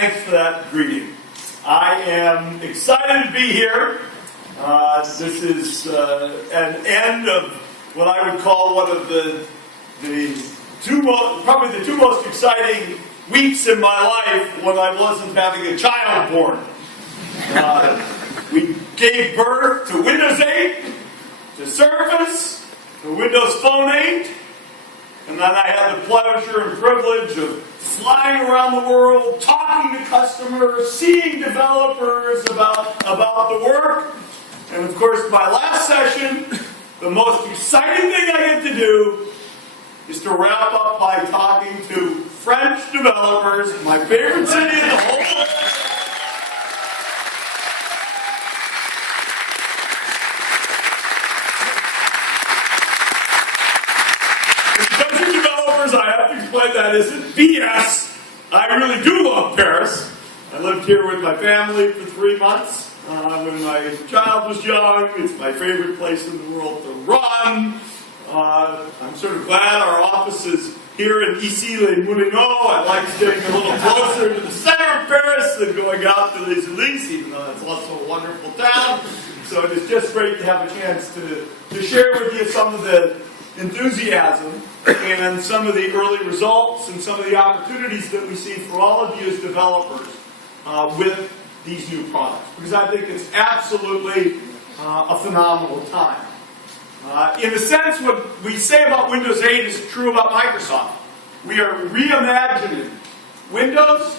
thanks for that greeting. I am excited to be here. This is an end of what I would call one of probably the two most exciting weeks in my life when I wasn't having a child born. We gave birth to Windows 8, to Surface, to Windows Phone 8, and then I had the pleasure and privilege of flying around the world, talking to customers, seeing developers about the work. And of course, my last session, the most exciting thing I get to do is to wrap up by talking to French developers, my favorite city in the whole world. I have to explain that isn't BS. I really do love Paris. I lived here with my family for 3 months when my child was young. It's my favorite place in the world to run. I'm sort of glad our office is here in Issy-les-Moulineaux. I like staying a little closer to the center of Paris than going out to Les Ulis, even though it's also a wonderful town. So it's just great to have a chance to share with you some of the enthusiasm and some of the early results and some of the opportunities that we see for all of you as developers with these new products. Because I think it's absolutely a phenomenal time. In a sense, what we say about Windows 8 is true about Microsoft. We are reimagining Windows.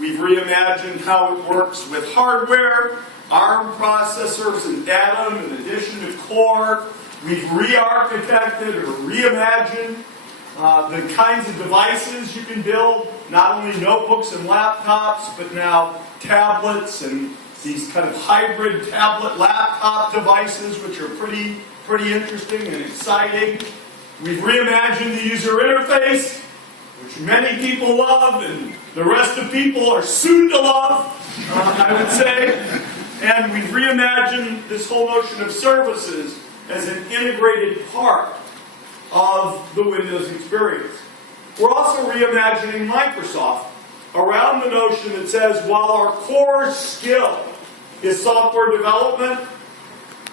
We've reimagined how it works with hardware, ARM processors, and Atom in addition to Core. We've re-architected or reimagined the kinds of devices you can build, not only notebooks and laptops, but now tablets and these kind of hybrid tablet-laptop devices, which are pretty interesting and exciting. We've reimagined the user interface, which many people love, and the rest of people are soon to love, I would say. And we've reimagined this whole notion of services as an integrated part of the Windows experience. We're also reimagining Microsoft around the notion that says, while our core skill is software development,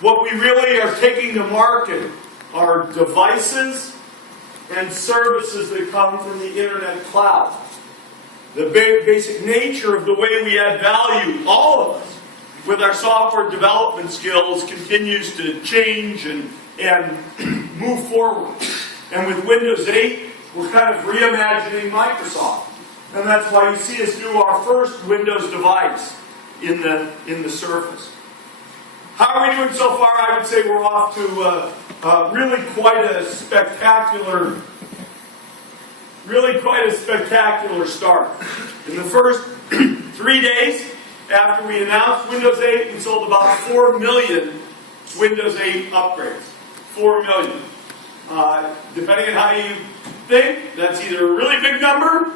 what we really are taking to market are devices and services that come from the internet cloud. The basic nature of the way we add value, all of us, with our software development skills continues to change and move forward. And with Windows 8, we're kind of reimagining Microsoft. And that's why you see us do our first Windows device in the Surface. How are we doing so far? I would say we're off to really quite a spectacular start. In the first 3 days, after we announced Windows 8, we sold about 4 million Windows 8 upgrades. 4 million. Depending on how you think, that's either a really big number,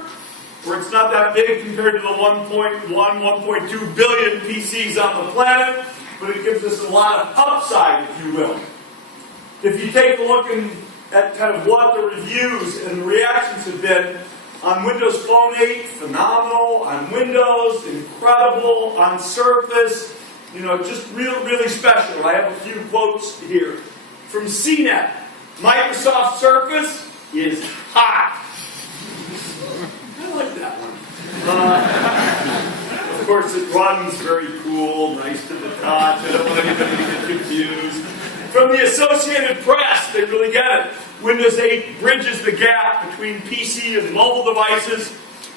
or it's not that big compared to the 1.2 billion PCs on the planet, but it gives us a lot of upside, if you will. If you take a look at kind of what the reviews and the reactions have been, on Windows Phone 8, phenomenal. On Windows, incredible. On Surface, just really special. I have a few quotes here. From CNET, Microsoft Surface is hot. I like that one. Of course, it runs very cool, nice to the touch. I don't want anybody to get confused. From the Associated Press, they really get it. Windows 8 bridges the gap between PC and mobile devices.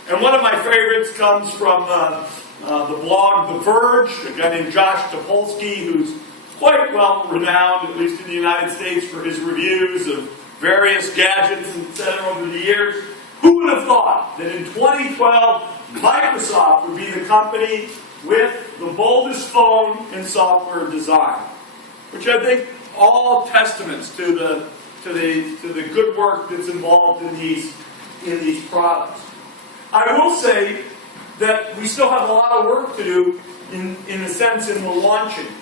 And one of my favorites comes from the blog The Verge, a guy named Josh Topolsky, who's quite well renowned, at least in the United States, for his reviews of various gadgets, etc. over the years. Who would have thought that in 2012, Microsoft would be the company with the boldest phone in software design? Which I think all testaments to the good work that's involved in these products. I will say that we still have a lot of work to do in a sense in the launching.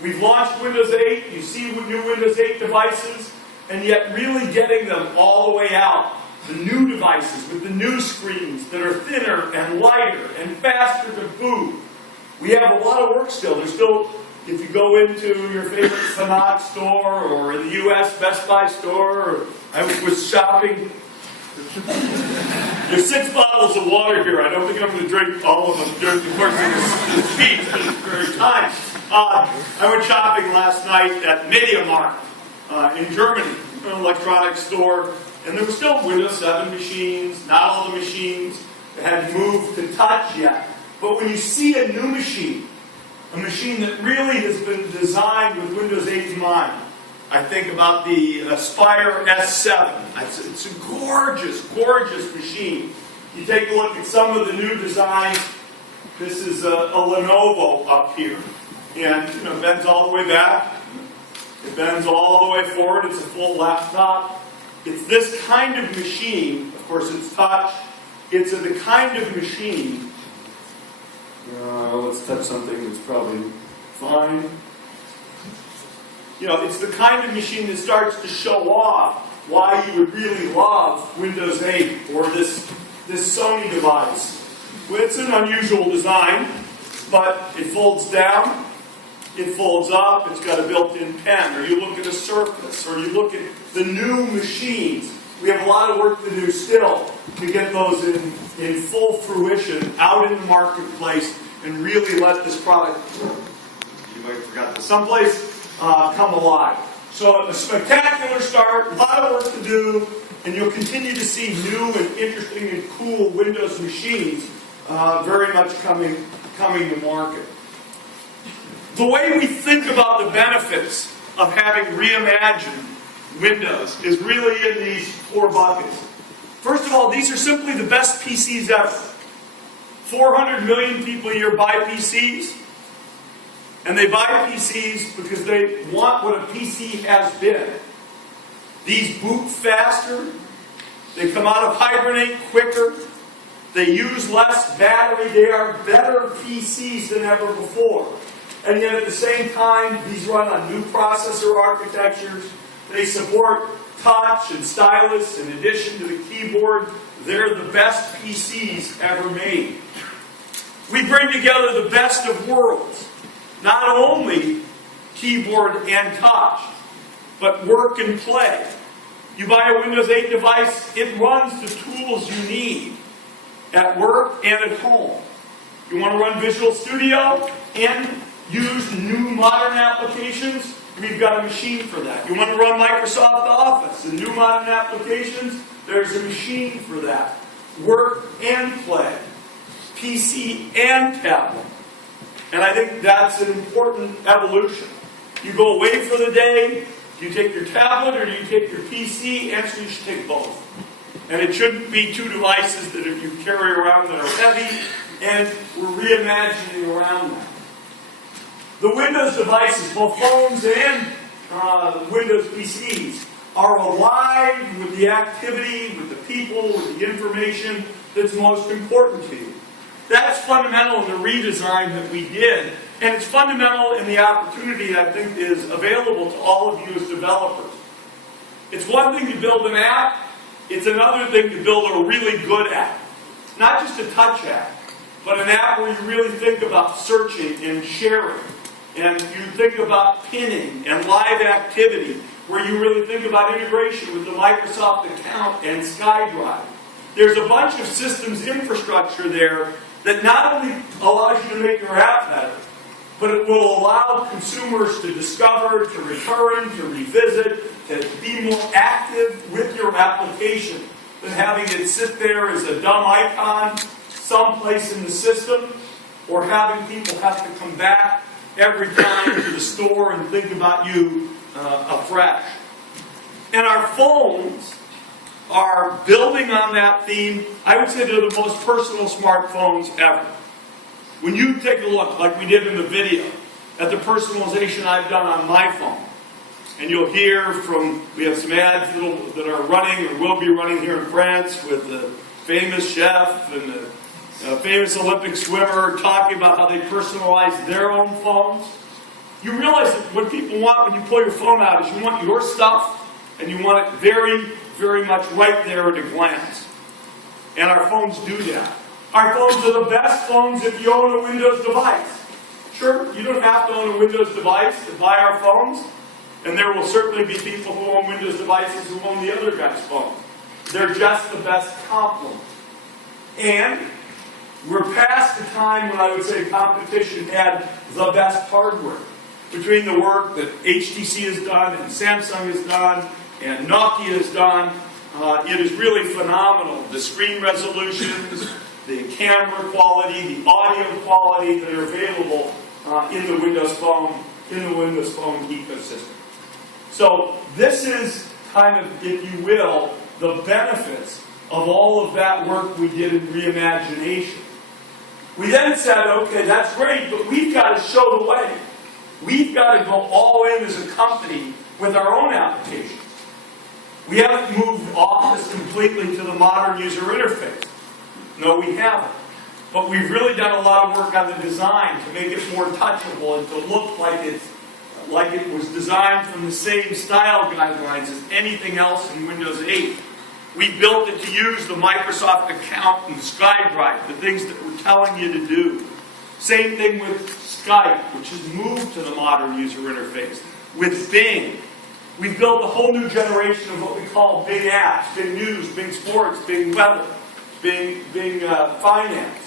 We've launched Windows 8, you see new Windows 8 devices, and yet really getting them all the way out the new devices with the new screens that are thinner and lighter and faster to boot. We have a lot of work still. There's still, if you go into your favorite Fnac store or in the U.S. Best Buy store, or I was shopping. There's 6 bottles of water here. I don't think I'm going to drink all of them during the course of this speech, but it's very kind. I went shopping last night at MediaMarkt in Germany, an electronics store, and there were still Windows 7 machines. Not all the machines had moved to touch yet. But when you see a new machine, a machine that really has been designed with Windows 8 in mind, I think about the Aspire S7. It's a gorgeous, gorgeous machine. You take a look at some of the new designs. This is a Lenovo up here. And it bends all the way back. It bends all the way forward. It's a full laptop. It's this kind of machine. Of course, it's touch. It's the kind of machine. Let's touch something that's probably fine. It's the kind of machine that starts to show off why you would really love Windows 8 or this Sony device. Well, it's an unusual design, but it folds down, it folds up, it's got a built-in pen. Or you look at a Surface, or you look at the new machines. We have a lot of work to do still to get those in full fruition out in the marketplace and really let this product, you might have forgot this someplace, come alive. So a spectacular start, a lot of work to do, and you'll continue to see new and interesting and cool Windows machines very much coming to market. The way we think about the benefits of having reimagined Windows is really in these 4 buckets. First of all, these are simply the best PCs ever. 400 million people a year buy PCs. And they buy PCs because they want what a PC has been. These boot faster. They come out of hibernate quicker. They use less battery. They are better PCs than ever before. And yet at the same time, these run on new processor architectures. They support touch and stylus in addition to the keyboard. They're the best PCs ever made. We bring together the best of worlds. Not only keyboard and touch, but work and play. You buy a Windows 8 device, it runs the tools you need at work and at home. You want to run Visual Studio and use new modern applications? We've got a machine for that. You want to run Microsoft Office and new modern applications? There's a machine for that. Work and play. PC and tablet. And I think that's an important evolution. You go away for the day, do you take your tablet or do you take your PC? Actually, you should take both. And it shouldn't be 2 devices that you carry around that are heavy, and we're reimagining around that. The Windows devices, both phones and Windows PCs, are alive with the activity, with the people, with the information that's most important to you. That's fundamental in the redesign that we did, and it's fundamental in the opportunity I think is available to all of you as developers. It's one thing to build an app, it's another thing to build a really good app. Not just a touch app, but an app where you really think about searching and sharing, and you think about pinning and live activity, where you really think about integration with the Microsoft account and SkyDrive. There's a bunch of systems infrastructure there that not only allows you to make your app better, but it will allow consumers to discover, to return, to revisit, to be more active with your application than having it sit there as a dumb icon someplace in the system, or having people have to come back every time to the store and think about you afresh. And our phones are building on that theme. I would say they're the most personal smartphones ever. When you take a look, like we did in the video, at the personalization I've done on my phone, and you'll hear from, we have some ads that are running or will be running here in France with the famous chef and the famous Olympic swimmer talking about how they personalize their own phones. You realize that what people want when you pull your phone out is you want your stuff and you want it very, very much right there at a glance. And our phones do that. Our phones are the best phones if you own a Windows device. Sure, you don't have to own a Windows device to buy our phones, and there will certainly be people who own Windows devices who own the other guy's phone. They're just the best complement. And we're past the time when I would say competition had the best hardware. Between the work that HTC has done and Samsung has done and Nokia has done, it is really phenomenal. The screen resolutions, the camera quality, the audio quality that are available in the Windows Phone ecosystem. So this is kind of, if you will, the benefits of all of that work we did in reimagination. We then said, okay, that's great, but we've got to show the way. We've got to go all in as a company with our own applications. We haven't moved Office completely to the modern user interface. No, we haven't. But we've really done a lot of work on the design to make it more touchable and to look like it was designed from the same style guidelines as anything else in Windows 8. We built it to use the Microsoft account and SkyDrive, the things that we're telling you to do. Same thing with Skype, which has moved to the modern user interface. With Bing, we've built a whole new generation of what we call Bing apps, Bing News, Bing Sports, Bing Weather, Bing Finance.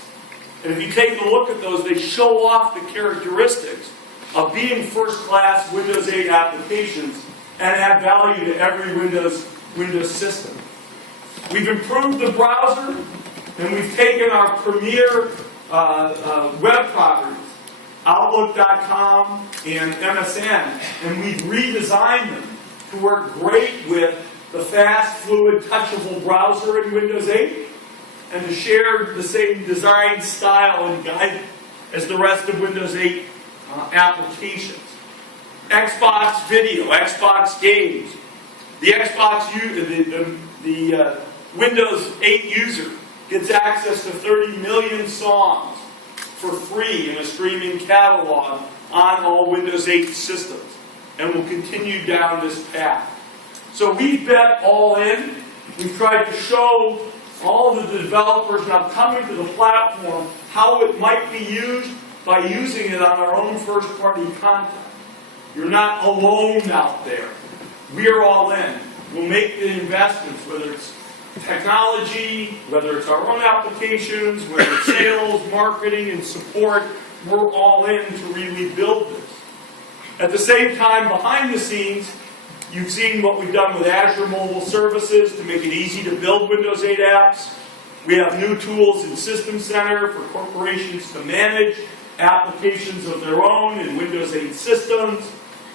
And if you take a look at those, they show off the characteristics of being first-class Windows 8 applications and add value to every Windows system. We've improved the browser, and we've taken our premier web properties, Outlook.com and MSN, and we've redesigned them to work great with the fast, fluid, touchable browser in Windows 8, and to share the same design style and guide as the rest of Windows 8 applications. Xbox Video, Xbox Games. The Windows 8 user gets access to 30 million songs for free in a streaming catalog on all Windows 8 systems, and will continue down this path. So we've bet all in. We've tried to show all of the developers now coming to the platform how it might be used by using it on our own first-party content. You're not alone out there. We're all in. We'll make the investments, whether it's technology, whether it's our own applications, whether it's sales, marketing, and support. We're all in to really build this. At the same time, behind the scenes, you've seen what we've done with Azure Mobile Services to make it easy to build Windows 8 apps. We have new tools in System Center for corporations to manage applications of their own in Windows 8 systems.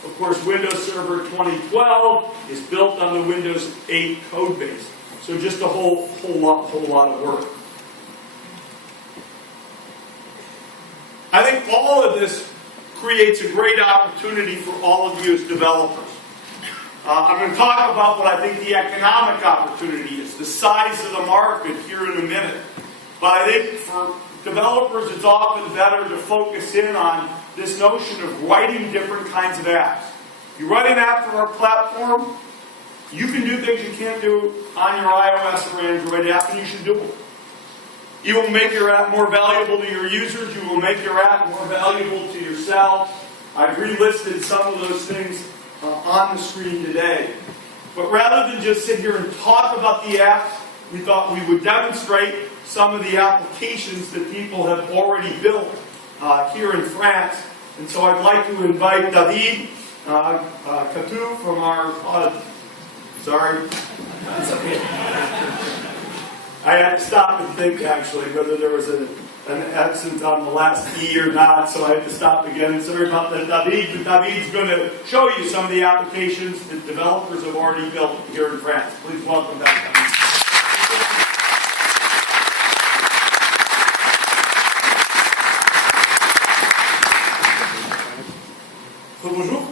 Of course, Windows Server 2012 is built on the Windows 8 code base. So just a whole lot of work. I think all of this creates a great opportunity for all of you as developers. I'm going to talk about what I think the economic opportunity is, the size of the market here in a minute. But I think for developers, it's often better to focus in on this notion of writing different kinds of apps. You write an app for our platform, you can do things you can't do on your iOS or Android app, and you should do it. You will make your app more valuable to your users. You will make your app more valuable to yourself. I've relisted some of those things on the screen today. But rather than just sit here and talk about the apps, we thought we would demonstrate some of the applications that people have already built here in France. And so I'd like to invite David Catou from our... Sorry. It's okay. I had to stop and think, actually, whether there was an accent on the last E or not, so I had to stop again. Sorry about that, David. But David's going to show you some of the applications that developers have already built here in France. Please welcome back, David. Bonjour.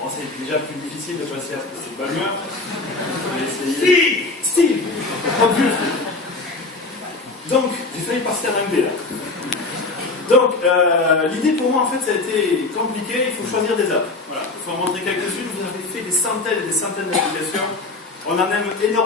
Bon, c'est déjà plus difficile de passer à ce que c'est BALLMER. Je vais essayer. Steve. Donc, j'ai failli passer en anglais là. Donc, l'idée pour moi en fait, ça a été compliqué. Il faut choisir des apps. Voilà. Il faut en montrer quelques-unes. Vous avez fait des centaines et des centaines d'applications. On en aime énormément.